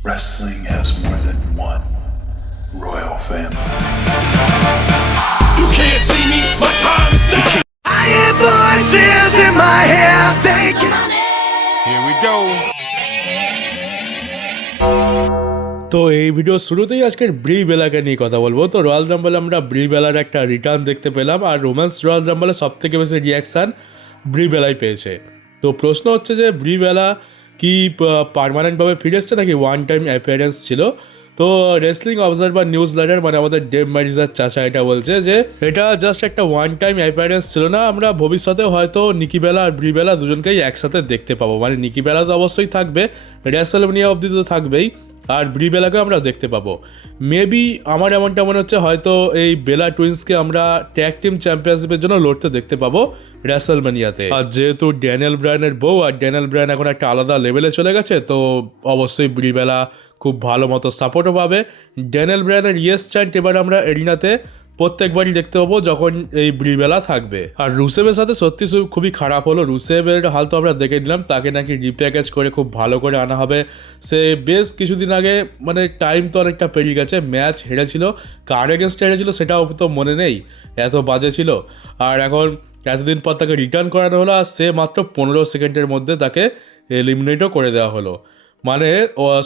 Wrestling has more than one royal family. You can't see me, my time is now. I hear voices in my head thinking. Here we go. তো এই video শুরুতেই আজকের ব্রি বেলাকে নিয়ে কথা বলব তো royal রাম্বলে আমরা ব্রি বেলার একটা রিটার্ন দেখতে পেলাম আর রোম্যান্স রয়্যাল রাম্বলে সব থেকে বেশি রিয়াকশান ব্রি বেলাই পেয়েছে তো প্রশ্ন হচ্ছে যে ব্রি বেলা কি পারমানেন্টভাবে ফিরে এসছে নাকি ওয়ান টাইম অ্যাপিয়ারেন্স ছিল? তো রেসলিং অবজারভার নিউজ লেটার মানে আমাদের ডেম ম্যারিজার চাচা এটা বলছে যে, এটা জাস্ট একটা ওয়ান টাইম অ্যাপিয়ারেন্স ছিল না, আমরা ভবিষ্যতে হয়তো নিকিবেলা আর ব্রিবেলা দুজনকেই একসাথে দেখতে পাবো। মানে নিকিবেলা তো অবশ্যই থাকবে রেসলমিনিয়া অবধি তো থাকবেই। আর ব্রি বেলাকে আমরা দেখতে পাবো। মেবি আমার এমনটা মনে হচ্ছে, হয়তো এই বেলা টুইন্সকে আমরা ট্যাগ টিম চ্যাম্পিয়নশিপের জন্য লড়তে দেখতে পাবো র্যাসেলম্যানিয়াতে আর যেহেতু ড্যানিয়েল ব্রায়নের বউ, আর ড্যানিয়েল ব্রায়ন এখন একটা আলাদা লেভেলে চলে গেছে, তো অবশ্যই ব্রি বেলা খুব ভালো মতো সাপোর্টও পাবে। ড্যানিয়েল ব্রায়নের ইয়েস চ্যান্ট এবার আমরা এরিনাতে প্রত্যেকবারই দেখতে পাবো যখন এই ব্রিবেলা থাকবে। আর রুসেবের সাথে সত্যি খুবই খারাপ হলো। রুসেবের হাল তো আমরা দেখে নিলাম, তাকে নাকি রিপ্যাকেজ করে খুব ভালো করে আনা হবে। সে বেশ কিছুদিন আগে মানে টাইম তো অনেকটা পেরিয়ে গেছে ম্যাচ হেরেছিল, কার এগেনস্ট হেরেছিল সেটাও তো মনে নেই, এত বাজে ছিল। আর এখন এতদিন পর তাকে রিটার্ন করানো হলো, আর সে মাত্র পনেরো সেকেন্ডের মধ্যে তাকে এলিমিনেটও করে দেওয়া হলো। মানে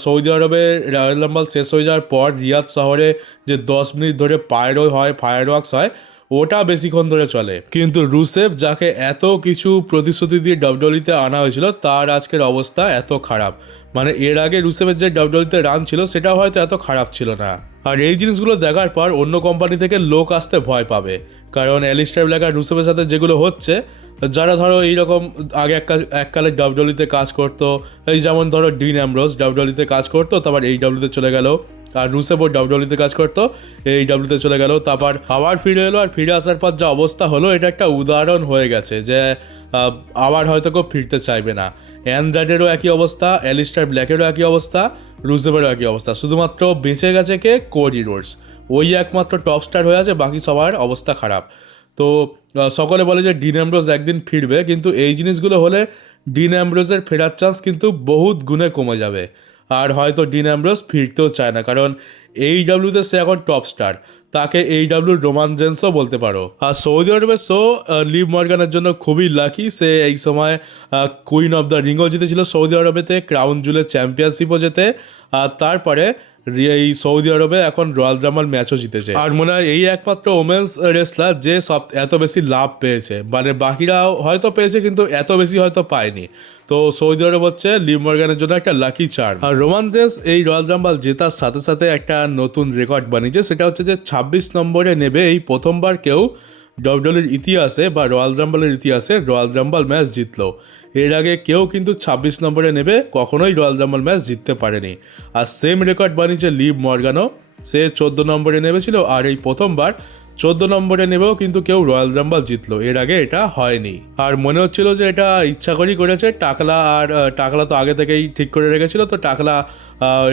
সৌদি আরবে রয়্যাল রাম্বল শেষ হয়ে যাওয়ার পর রিয়াদ শহরে যে দশ মিনিট ধরে পায়রো হয় ফায়ার ওয়ার্কস হয়, ওটা বেশিক্ষণ ধরে চলে। কিন্তু রুসেফ, যাকে এত কিছু প্রতিশ্রুতি দিয়ে ডাব্লিউতে আনা হয়েছিল, তার আজকের অবস্থা এত খারাপ। মানে এর আগে রুসেফের যে ডাব্লিউতে রান ছিল, সেটা হয়তো এত খারাপ ছিল না। আর এই জিনিসগুলো দেখার পর অন্য কোম্পানি থেকে লোক আসতে ভয় পাবে। কারণ অ্যালিস্টার ব্ল্যাক আর রুসেফের সাথে যেগুলো হচ্ছে যারা ধরো এইরকম আগে এক এককালে ডাব্লিউতে কাজ করতো, এই যেমন ধরো ডিন অ্যামব্রোস ডাব্লিউতে কাজ করতো, তারপর এই ডাব্লিউতে চলে গেল, আর রুসেফও ডাব্লিউতে কাজ করতো এই ডাব্লিউতে চলে গেল, তারপর আবার ফিরে এলো, আর ফিরে আসার পর যা অবস্থা হলো, এটা একটা উদাহরণ হয়ে গেছে যে আবার হয়তো কেউ ফিরতে চাইবে না। অ্যান্ড্রয়েডেরও একই অবস্থা, অ্যালিস্টার ব্ল্যাকেরও একই অবস্থা রুসেফেরও একই অবস্থা। শুধুমাত্র বেঁচে গেছে কে? Cody Rhodes. ওই একমাত্র টপ স্টার হয়ে আছে, বাকি সবার অবস্থা খারাপ। তো সকলে বলে যে ডিন অ্যাম্ব্রোজ একদিন ফিরবে, কিন্তু এই জিনিসগুলো হলে ডিন অ্যামব্রোজের ফেরার চান্স কিন্তু বহুত গুণে কমে যাবে। আর হয়তো ডিন অ্যামব্রোজ ফিরতেও চায় না, কারণ এই ডাব্লিউতে সে এখন টপ স্টার তাকে এই ডাব্লিউর রোমান জেন্সও বলতে পারো। আর সৌদি আরবের শো লিভ মর্গানের জন্য খুবই লাকি সে এই সময় কুইন অফ দ্য রিংও জিতেছিল সৌদি আরবেতে ক্রাউন জুলের চ্যাম্পিয়নশিপও জেতে। আর তারপরে এই সৌদি আরবে এখন রয়্যাল ড্রামার ম্যাচও জিতেছে। আর মনে হয় এই একমাত্র ওমেন্স রেসলার যে সব এত বেশি লাভ পেয়েছে। মানে বাকিরাও হয়তো পেয়েছে, কিন্তু এত বেশি হয়তো পায়নি। তো সৌদি আরব হচ্ছে লিভ মর্গানের জন্য একটা লাকি চার আর রোমান রেন্স এই রয়্যাল রাম্বাল জেতার সাথে সাথে একটা নতুন রেকর্ড বানিয়েছে। সেটা হচ্ছে যে ছাব্বিশ নম্বরে নেবে এই প্রথমবার কেউ ডব্লিউডব্লিউর ইতিহাসে বা রয়্যাল রাম্বালের ইতিহাসে রয়্যাল রাম্বাল ম্যাচ জিতলো। এর আগে কেউ কিন্তু ছাব্বিশ নম্বরে নেবে, কখনোই রয়্যাল রাম্বাল ম্যাচ জিততে পারেনি। আর সেম রেকর্ড বানিয়েছে লিভ মর্গানও সে চোদ্দ নম্বরে নেমেছিল আর এই প্রথমবার চোদ্দ নম্বরে নেবেও কিন্তু কেউ রয়্যাল রাম্বাল জিতলো। এর আগে এটা হয়নি। আর মনে হচ্ছিল যে এটা ইচ্ছা করেই করেছে। টাকলা আর টাকলা তো আগে থেকেই ঠিক করে রেখেছিল। তো টাকলা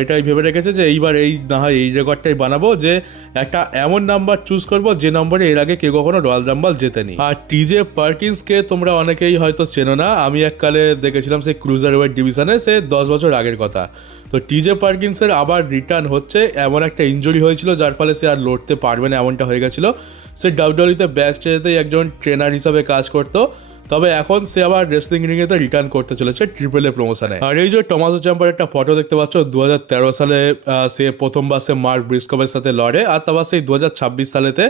এটাই ভেবে রেখেছে যে এইবার এই না হয় এই রেকর্ডটাই বানাবো যে একটা এমন নাম্বার চুজ করব যে নম্বরে এর আগে কেউ কখনো রয়্যাল রাম্বাল জেতেনি। আর টিজে পার্কিন্সকে তোমরা অনেকেই হয়তো চেনো না। আমি এককালে দেখেছিলাম সেই ক্রুজার ওয়েট ডিভিশনে সে দশ বছর আগের কথা। তো টিজে পার্কিন্সের আবার রিটার্ন হচ্ছে। এমন একটা ইঞ্জুরি হয়েছিল, যার ফলে সে আর লড়তে পারবে না, এমনটা হয়ে গেছিল। সে ডাব্লিউডব্লিউতে ব্যাক স্টেজেতেই একজন ট্রেনার হিসাবে কাজ করতো। তবে এখন সে আবার রেসলিং রিংয়েতে রিটার্ন করতে চলেছে ট্রিপল এ প্রমোশনে আর এই যে টমাসো চ্যাম্পার একটা ফটো দেখতে পাচ্ছ দু হাজার তেরো সালে সে প্রথমবার সে মার্ক ব্রিসকবের সাথে লড়ে, আর তারপর সেই দু হাজার ছাব্বিশ সালেতে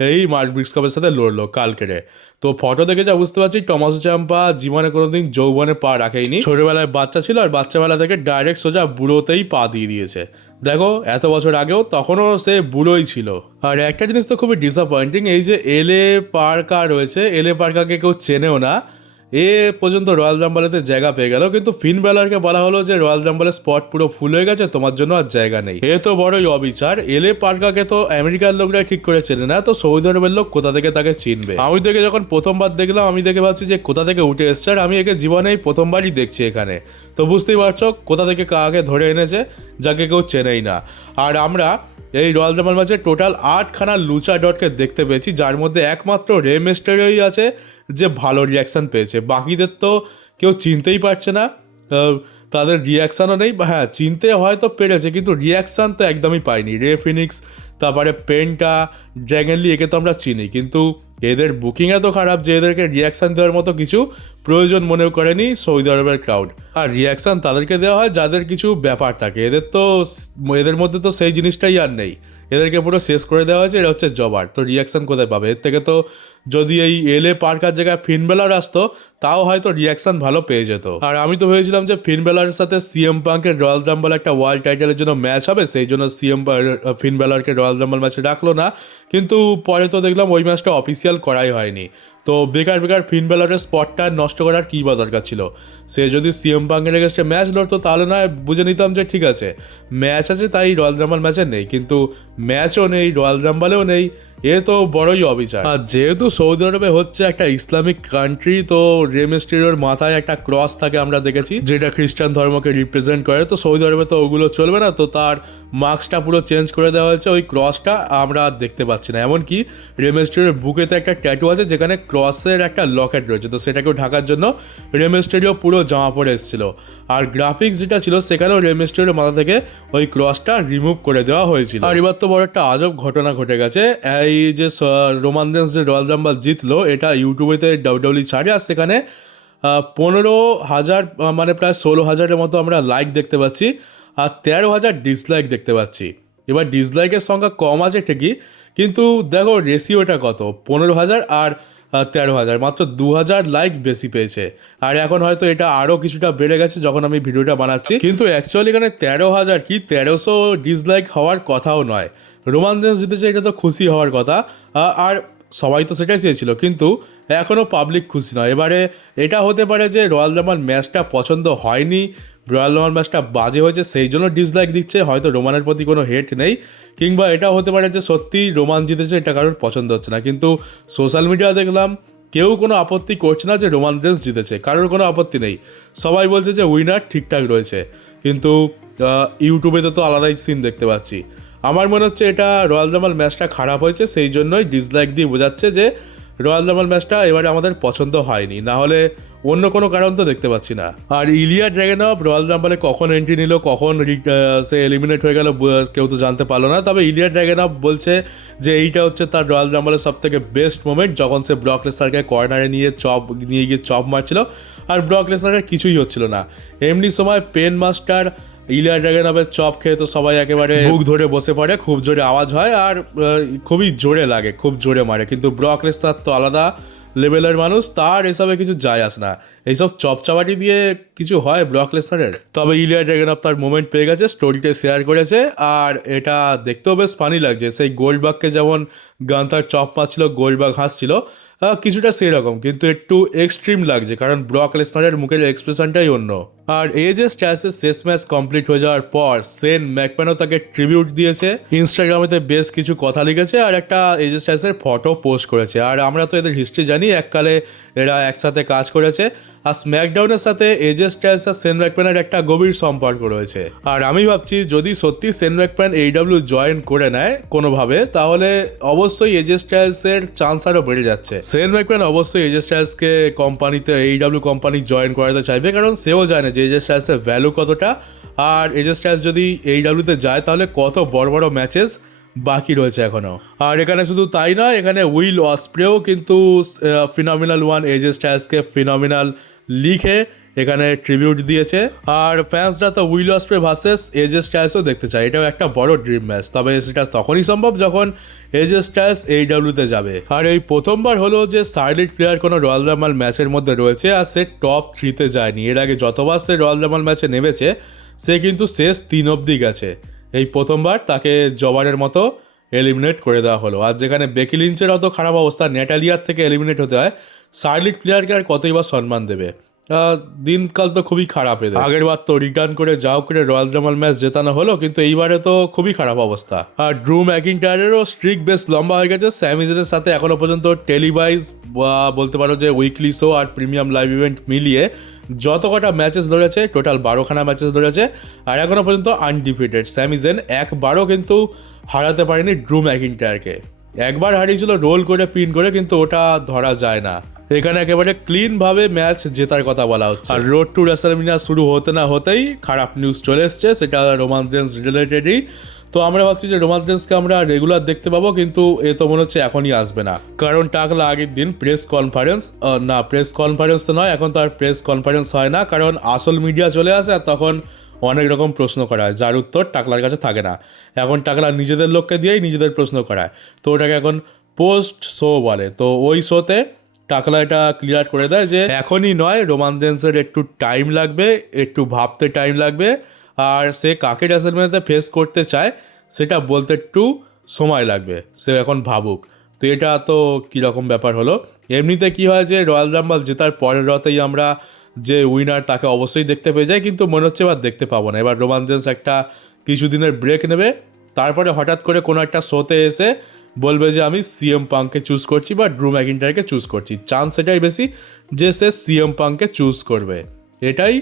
এই মার্ক ব্রিক্সকপের সাথে লড়লো কালকেরে তো ফটো দেখে যা বুঝতে পারছি টমাস চাম্পা জীবনে কোনোদিন যৌবনে পা রাখেনি। ছোটবেলায় বাচ্চা ছিল আর বাচ্চাবেলা থেকে ডাইরেক্ট সোজা বুড়োতেই পা দিয়ে দিয়েছে। দেখো, এত বছর আগেও তখনও সে বুড়োই ছিল। আর একটা জিনিস তো খুবই ডিসঅ্যাপয়েন্টিং এই যে এলে পার্কা রয়েছে এলে পার্কাকে কেউ চেনেও না। এ পর্যন্ত রয়্যাল রাম্বালেতে জায়গা পেয়ে গেল, কিন্তু ফিন বেলারকে বলা হলো যে রয়্যাল রাম্বালের স্পট পুরো ফুল হয়ে গেছে, তোমার জন্য আর জায়গা নেই। এ তো বড়ই অবিচার। এলে পার্কাকে তো আমেরিকার লোকরা ঠিক করে চেনে না, তো সৌদি আরবের লোক কোথা থেকে তাকে চিনবে? আমি দেখে যখন প্রথমবার দেখলাম, আমি দেখে ভাবছি যে কোথা থেকে উঠে এসছে, আর আমি একে জীবনেই প্রথমবারই দেখছি এখানে। তো বুঝতেই পারছ কোথা থেকে কাকে ধরে এনেছে, যাকে কেউ চেনেই না। আর আমরা এই রয়্যাল রাম্বল ম্যাচে টোটাল আটখানা লুচা ডটকে দেখতে পেয়েছি, যার মধ্যে একমাত্র রেমেস্টারই আছে, যে ভালো রিয়াকশান পেয়েছে। বাকিদের তো কেউ চিনতেই পারছে না তাদের রিয়াকশানও নেই হ্যাঁ চিনতে হয়তো পেরেছে, কিন্তু রিয়াকশান তো একদমই পায়নি রে ফিনিক্স তারপরে পেনটা ড্র্যাগনলি একে তো আমরা চিনি, কিন্তু এদের বুকিং এত খারাপ যে এদেরকে রিয়াকশান দেওয়ার মতো কিছু প্রয়োজন মনে করেনি সৌদি আরবের ক্রাউড আর রিয়াকশান তাদেরকে দেওয়া হয় যাদের কিছু ব্যাপার থাকে। এদের তো, এদের মধ্যে তো সেই জিনিসটাই আর নেই। এদেরকে পুরো শেষ করে দেওয়া হয়েছে, এটা হচ্ছে জবার। তো রিয়াকশান কোথায় পাবে? এর থেকে তো যদি এই এলে পার্কার জায়গায় ফিনবেলার আসতো, তাও হয়তো রিয়াকশান ভালো পেয়ে যেত। আর আমি তো ভেবেছিলাম যে ফিনবেলারের সাথে সিএম পাঙ্কের রয়্যাল রাম্বল একটা ওয়ার্ল্ড টাইটেলের জন্য ম্যাচ হবে, সেই জন্য সিএম ফিনবেলারকে রয়্যাল রাম্বল ম্যাচে ডাকলো না। কিন্তু পরে তো দেখলাম ওই ম্যাচটা অফিসিয়াল করাই হয়নি। তো বেকার বেকার ফিন বেলারের স্পটটা নষ্ট করার কী বা দরকার ছিল? সে যদি সিএম পাঙ্গের এগেস্টে ম্যাচ লড়তো, তাহলে নয় বুঝে নিতাম যে ঠিক আছে ম্যাচ আছে তাই রয়্যাল রাম্বাল ম্যাচে নেই, কিন্তু ম্যাচও নেই রয়্যাল রাম্বলেও নেই এ তো বড়ই অবিচার। আর যেহেতু সৌদি আরবে হচ্ছে একটা ইসলামিক কান্ট্রি তো রেমেস্টিরিওর মাথায় একটা ক্রস থাকে আমরা দেখেছি, যেটা খ্রিস্টান ধর্মকে রিপ্রেজেন্ট করে। তো সৌদি আরবে তো ওগুলো চলবে না, তো তার মার্কসটা পুরো চেঞ্জ করে দেওয়া হয়েছে, ওই ক্রসটা আমরা আর দেখতে পাচ্ছি না। এমনকি রেমেস্টেরিওর বুকেতে একটা ট্যাটু আছে, যেখানে ক্রসের একটা লকেট রয়েছে। তো সেটাকেও ঢাকার জন্য রেমেস্টেরিও পুরো জামা পরে এসেছিল। আর গ্রাফিক্স যেটা ছিল, সেখানেও রেমেস্টেরিওর মাথা থেকে ওই ক্রসটা রিমুভ করে দেওয়া হয়েছিল। আর এবার তো বড় একটা আজব ঘটনা ঘটে গেছে, এই যে রোমান যে রয়্যাল রাম্বাল জিতলো, এটা ইউটিউবেতে ডাব্লিউডাব্লিউ ছাড়ে। আর সেখানে পনেরো হাজার মানে প্রায় ষোলো হাজারের মতো আমরা লাইক দেখতে পাচ্ছি, আর তেরো হাজার ডিসলাইক দেখতে পাচ্ছি। এবার ডিসলাইকের সংখ্যা কম আছে ঠিকই, কিন্তু দেখো রেশিওটা কত? পনেরো হাজার আর তেরো হাজার, মাত্র দু হাজার লাইক বেশি পেয়েছে। আর এখন হয়তো এটা আরও কিছুটা বেড়ে গেছে যখন আমি ভিডিওটা বানাচ্ছি। কিন্তু অ্যাকচুয়ালি এখানে তেরো হাজার কি তেরোশো ডিসলাইক হওয়ার কথাও নয়। রোমান রেন্স জিতেছে, এটা তো খুশি হওয়ার কথা। আর সবাই তো সেটাই চেয়েছিল, কিন্তু এখনও পাবলিক খুশি নয়। এবারে এটা হতে পারে যে রয়্যাল রোমান ম্যাচটা পছন্দ হয়নি রয়্যাল রোমান ম্যাচটা বাজে হয়েছে, সেই জন্য ডিসলাইক দিচ্ছে, হয়তো রোমানের প্রতি কোনো হেট নেই, কিংবা এটা হতে পারে যে সত্যি রোমান জিতেছে, এটা কারোর পছন্দ হচ্ছে না। কিন্তু সোশ্যাল মিডিয়া দেখলাম, কেউ কোনো আপত্তি করছে না যে রোমান রেন্স জিতেছে, কারোর কোনো আপত্তি নেই। সবাই বলছে যে উইনার ঠিকঠাক রয়েছে, কিন্তু ইউটিউবে তো আলাদাই সিন দেখতে পাচ্ছি। আমার মনে হচ্ছে এটা রয়্যাল রামাল ম্যাচটা খারাপ হয়েছে, সেই জন্যই ডিসলাইক দিয়ে বোঝাচ্ছে যে রয়্যাল রামাল ম্যাচটা এবারে আমাদের পছন্দ হয়নি। না হলে অন্য কোনো কারণ তো দেখতে পাচ্ছি না। আর ইলিয়া ড্র্যাগন অফ রয়্যাল রাম্বালে কখন এন্ট্রি নিল, কখন সে এলিমিনেট হয়ে গেল কেউ তো জানতে পারল না। তবে ইলিয়া অফ বলছে যে এইটা হচ্ছে তার রয়্যাল রাম্বালের সব থেকে বেস্ট মোমেন্ট যখন সে ব্লক লেসারকে কর্নারে নিয়ে চপ, নিয়ে গিয়ে চপ মারছিল। আর ব্লক লেসারের কিছুই হচ্ছিল না। এমনি সময় পেন মাস্টার ইলিয়া ড্রাগনবের চপ খেয়ে তো সবাই একেবারে বুক ধরে বসে পড়ে, খুব জোরে আওয়াজ হয় আর খুবই জোরে লাগে, খুব জোরে মারে। কিন্তু ব্রক লেসনার তো আলাদা লেভেলের মানুষ, তার এসবে কিছু যায় আস না। এইসব চপচাপাটি দিয়ে কিছু হয় ব্রক লেসনারের তবে ইলিয়া ড্রাগন তার মোমেন্ট পেয়ে গেছে স্টোরিতে শেয়ার করেছে, আর এটা দেখতেও বেশ ফানি লাগছে। সেই গোল্ডবাগকে যেমন গান্তার চপ মারছিল গোল্ডবাগ হাসছিল কিছুটা সেরকম, কিন্তু একটু এক্সট্রিম লাগছে, কারণ ব্রক লেসনারের মুখের এক্সপ্রেশনটাই অন্য। আর এজে স্ট্যাসের শেষ ম্যাচ কমপ্লিট হয়ে যাওয়ার পর সেন ম্যাকম্যানও তাকে ট্রিবিউট দিয়েছে। ইনস্টাগ্রামেতে বেশ কিছু কথা লিখেছে আর একটা এজে স্ট্যাসের ফটো পোস্ট করেছে। আর আমরা তো এদের হিস্ট্রি জানি, এককালে এরা একসাথে কাজ করেছে। আর স্ম্যাকডাউনের সাথে এজে স্টাইলস আর সেন ম্যাকম্যানের একটা গভীর সম্পর্ক রয়েছে। আর আমি ভাবছি, যদি সত্যি সেন ম্যাকম্যান এইডাব্লিউ জয়েন করে নেয় কোনোভাবে, তাহলে অবশ্যই এজে স্টাইলসের চান্স আরও বেড়ে যাচ্ছে। সেন ম্যাকম্যান অবশ্যই এজে স্টাইলসকে কোম্পানিতে এইডাব্লিউ কোম্পানি জয়েন করাতে চাইবে। কারণ সেও জানে যে এজে স্টাইলসের ভ্যালু কতটা। আর এজে স্টাইলস যদি এইডাব্লিউতে যায়, তাহলে কত বড় বড় ম্যাচেস বাকি রয়েছে এখনও আর এখানে শুধু তাই নয়, এখানে উইল অস্প্রেও কিন্তু ফিনোমিনাল ওয়ান এজে স্টাইলসকে ফিনোমিনাল লিখে এখানে ট্রিবিউট দিয়েছে। আর ফ্যান্সরা তো উইল অস্প্রে ভার্সেস এজে স্টাইলসও দেখতে চায়। এটাও একটা বড় ড্রিম ম্যাচ তবে সেটা তখনই সম্ভব যখন এজে স্টাইলস এই ডাব্লিউতে যাবে। আর এই প্রথমবার হলো যে সাইলেন্ট প্লেয়ার কোনো রয়্যাল রামাল ম্যাচের মধ্যে রয়েছে আর সে টপ থ্রিতে যায়নি। এর আগে যতবার সে রয়্যাল রামাল ম্যাচে নেমেছে, সে কিন্তু শেষ তিন অবধি গেছে। এই প্রথমবার তাকে জবারের মতো এলিমিনেট করে দেওয়া হলো। আর যেখানে বেকি লিঞ্চের অত খারাপ অবস্থা, নেটালিয়ার থেকে এলিমিনেট হতে হয় সার্লিট প্লেয়ারকে আর কতই বা সম্মান দেবে? দিনকাল তো খুবই খারাপ এদের। আগের বার তো রিটার্ন করে যাও করে রয়্যাল জামাল ম্যাচ জেতানো হলো, কিন্তু এইবারে তো খুবই খারাপ অবস্থা। আর ড্রু ম্যাকিংটায়ারেরও স্ট্রিক বেশ লম্বা হয়ে গেছে। স্যামিজনের সাথে এখনও পর্যন্ত টেলিভাইজ বা বলতে পারো যে উইকলি শো আর প্রিমিয়াম লাইভ ইভেন্ট মিলিয়ে যত কটা ম্যাচেস ধরেছে টোটাল বারোখানা ম্যাচেস ধরেছে, আর এখনও পর্যন্ত আনডিফিটেড স্যামিজেন একবারও কিন্তু হারাতে পারেনি ড্রু ম্যাকিংটায়ারকে একবার হারিয়েছিল রোল করে পিন করে, কিন্তু ওটা ধরা যায় না। এখানে একেবারে ক্লিন ভাবে ম্যাচ জেতার কথা বলা হচ্ছে। আর রোড টু রেসলমিনিয়া শুরু হতে না হতেই খারাপ নিউজ চলে এসছে, সেটা রোমান রিলেটেডই তো আমরা ভাবছি যে রোমান আমরা রেগুলার দেখতে পাবো, কিন্তু এ তো মনে হচ্ছে এখনই আসবে না। কারণ টাকলা আগের দিন প্রেস কনফারেন্স না প্রেস কনফারেন্স তো নয়, এখন তো আর প্রেস কনফারেন্স হয় না, কারণ আসল মিডিয়া চলে আসে আর তখন অনেক রকম প্রশ্ন করায় যার উত্তর টাকলার কাছে থাকে না। এখন টাকলা নিজেদের লোককে দিয়েই নিজেদের প্রশ্ন করায়। তো ওটাকে এখন পোস্ট শো বলে। তো ওই শোতে টাকলা এটা ক্লিয়ার করে দেয় যে এখনই নয় রোমান রেন্সের একটু টাইম লাগবে, একটু ভাবতে টাইম লাগবে, আর সে কাকে রেসলম্যানিতে ফেস করতে চায়, সেটা বলতে একটু সময় লাগবে, সে এখন ভাবুক। তো এটা তো কীরকম ব্যাপার হলো? এমনিতে কি হয় যে রয়্যাল রাম্বাল জেতার পরের রাতেই আমরা যে উইনার তাকে অবশ্যই দেখতে পেয়ে যাই, কিন্তু মনে হচ্ছে এবার দেখতে পাবো না। এবার রোমান রেন্স একটা কিছুদিনের ব্রেক নেবে, তারপরে হঠাৎ করে কোনো একটা শোতে এসে বলবে যে আমি সিএম পাঙ্ককে চুজ করছি বা ড্রু ম্যাকিনটারকে চুজ করছি। চান্স এটাই বেশি যে সে সিএম পাঙ্ককে চুজ করবে। এটাই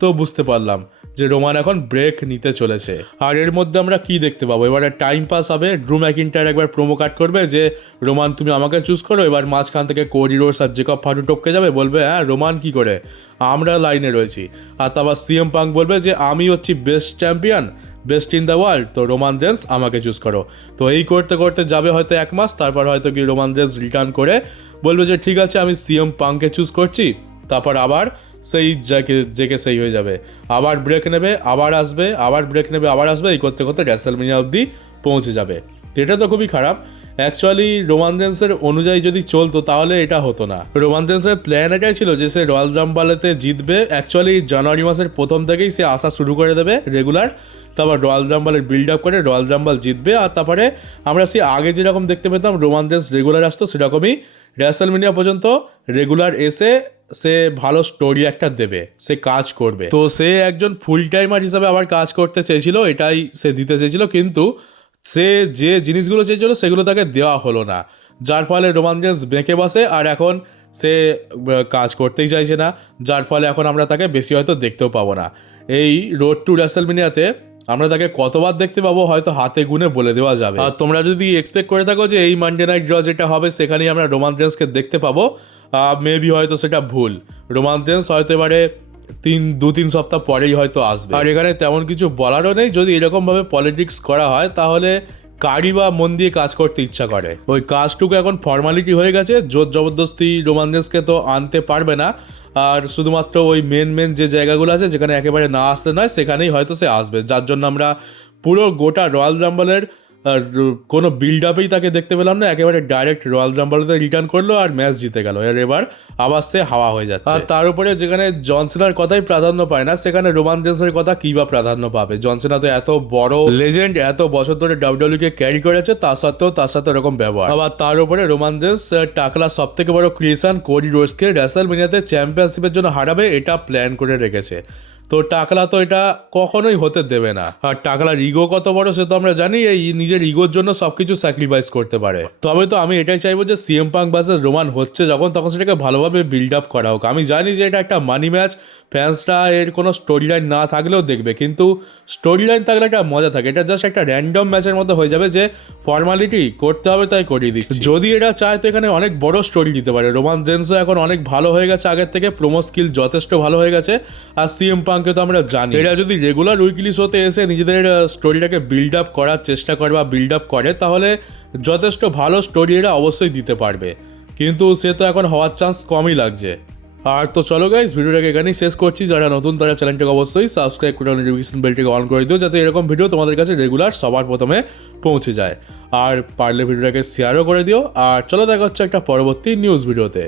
তো বুঝতে পারলাম যে রোমান এখন ব্রেক নিতে চলেছে। আর এর মধ্যে আমরা কি দেখতে পাবো? এবারে টাইম পাস হবে। ড্রু ম্যাকিনটার একবার প্রোমো কাট করবে যে, রোমান, তুমি আমাকে চুজ করো। এবার মাঝখান থেকে কোডি রোডস আর জেকব ফাটু টপকে যাবে, বলবে হ্যাঁ রোমান, কি করে? আমরা লাইনে রয়েছি। আর তারপর সিএম পাঙ্ক বলবে যে, আমি হচ্ছি best champion best in the world, তো রোমান ডেন্স আমাকে চুজ করো। তো এই করতে করতে যাবে হয়তো এক মাস, তারপর হয়তো কি রোমান ডেন্স রিটার্ন করে বলবে যে, ঠিক আছে, আমি সিএম পাংকে চুজ করছি। তারপর আবার সেই যাকে জেকে সেই হয়ে যাবে। আবার ব্রেক নেবে, আবার আসবে, আবার ব্রেক নেবে, আবার আসবে, এই করতে করতে র্যাসেলমিনিয়া অবধি পৌঁছে যাবে। তো এটা তো খুবই খারাপ। অ্যাকচুয়ালি রোমান রেন্সের অনুযায়ী যদি চলতো, তাহলে এটা হতো না। রোমান রেন্সের প্ল্যান এটাই ছিল যে সে রয়্যাল রামবালেতে জিতবে। অ্যাকচুয়ালি জানুয়ারি মাসের প্রথম থেকেই সে আসা শুরু করে দেবে রেগুলার তারপর রয়্যাল রাম্বালের বিল্ড আপ করে রয়্যাল রাম্বাল জিতবে। আর তারপরে আমরা সে আগে যেরকম দেখতে পেতাম রোমান্জেন্স রেগুলার আসতো, সেরকমই র্যাসেলমিনিয়া পর্যন্ত রেগুলার এসে সে ভালো স্টোরি একটা দেবে, সে কাজ করবে। তো সে একজন ফুল টাইমার হিসাবে আবার কাজ করতে চেয়েছিল, এটাই সে দিতে চেয়েছিল। কিন্তু সে যে জিনিসগুলো চেয়েছিল সেগুলো তাকে দেওয়া হলো না। যার ফলে রোমান রেন্স বেঁকে বসে আর এখন সে কাজ করতেই চাইছে না, যার ফলে এখন আমরা তাকে বেশি হয়তো দেখতেও পাবো না। এই রোড টু রেসেলমিনিয়াতে আমরা তাকে কতবার দেখতে পাবো হয়তো হাতে গুনে বলে দেওয়া যাবে। আর তোমরা যদি এক্সপেক্ট করে থাকো যে এই মানডে নাইট ড্র যেটা হবে সেখানেই আমরা রোমান রেন্সকে দেখতে পাবো মেবি হয়তো সেটা ভুল। রোমান রেন্স হয়তো এবারে তিন, দু, তিন সপ্তাহ পরেই হয়তো আসবে। আর এখানে তেমন কিছু বলারও নেই। যদি এরকমভাবে পলিটিক্স করা হয়, তাহলে কারি বা মন দিয়ে কাজ করতে ইচ্ছা করে। ওই কাজটুকু এখন ফর্মালিটি হয়ে গেছে। জোর জবরদস্তি রোমান্সকে তো আনতে পারবে না। আর শুধুমাত্র ওই মেন মেন যে জায়গাগুলো আছে, যেখানে একেবারে না আসতে নয়, সেখানেই হয়তো সে আসবে। যার জন্য আমরা পুরো গোটা রয়্যাল রাম্বলের আর কোনো বিল্ড আপেই তাকে দেখতে পেলাম না। একেবারে ডাইরেক্ট রয়্যাল রাম্বলতে রিটার্ন করল আর ম্যাচ জিতে গেল। আর এবার আবার সে হাওয়া হয়ে যাচ্ছে। আর তার উপরে যেখানে জনসেনার কথাই প্রাধান্য পায় না, সেখানে রোমান জেন্সের কথা কি বা প্রাধান্য পাবে? জনসেনা তো এত বড় লেজেন্ড এত বছর ধরে ডাব্লিউডব্লিউ কে ক্যারি করেছে, তা সত্ত্বেও তার সাথে এরকম ব্যবহার। আবার তার উপরে রোমান জেন্স টাকলা সব থেকে বড় ক্রিয়েশন কোডি র্যাসেল মিনিয়াতে চ্যাম্পিয়নশিপের জন্য হারাবে, এটা প্ল্যান করে রেখেছে। তো টাকলা তো এটা কখনোই হতে দেবে না। আর টাকলার ইগো কত বড় সে তো আমরা জানি, এই নিজের ইগোর জন্য সবকিছু স্যাক্রিফাইস করতে পারে। তবে তো আমি এটাই চাইব যে সিএম পাঙ্ক বাসের রোমান হচ্ছে যখন, তখন সেটাকে ভালোভাবে বিল্ড আপ করা হোক। আমি জানি যে এটা একটা মানি ম্যাচ ফ্যান্সরা এর কোনো স্টোরি লাইন না থাকলেও দেখবে, কিন্তু স্টোরি লাইন থাকলে একটা মজা থাকে। এটা জাস্ট একটা র্যান্ডম ম্যাচের মতো হয়ে যাবে যে ফর্মালিটি করতে হবে তাই করিয়ে দিচ্ছি। যদি এটা চায় তো এখানে অনেক বড় স্টোরি দিতে পারে। রোমান জেন্সও এখন অনেক ভালো হয়ে গেছে আগের থেকে প্রোমো স্কিল যথেষ্ট ভালো হয়ে গেছে। আর সিএম পাঙ্কে তো আমরা জানি। এরা যদি রেগুলার উইকলি শোতে এসে নিজেদের স্টোরিটাকে বিল্ড আপ করার চেষ্টা করে বা বিল্ড আপ করে, তাহলে যথেষ্ট ভালো স্টোরি এরা অবশ্যই দিতে পারবে। কিন্তু সে তো এখন হওয়ার চান্স কমই লাগছে। আর তো চলো গাইজ ভিডিওটাকে এখানেই শেষ করছি। যারা নতুন, তারা চ্যানেলটাকে অবশ্যই সাবস্ক্রাইব করে নোটিফিকেশন বেলটিকে অন করে দিও, যাতে এরকম ভিডিও তোমাদের কাছে রেগুলার সবার প্রথমে পৌঁছে যায়। আর পারলে ভিডিওটাকে শেয়ারও করে দিও। আর চলো দেখা হচ্ছে একটা পরবর্তী নিউজ ভিডিওতে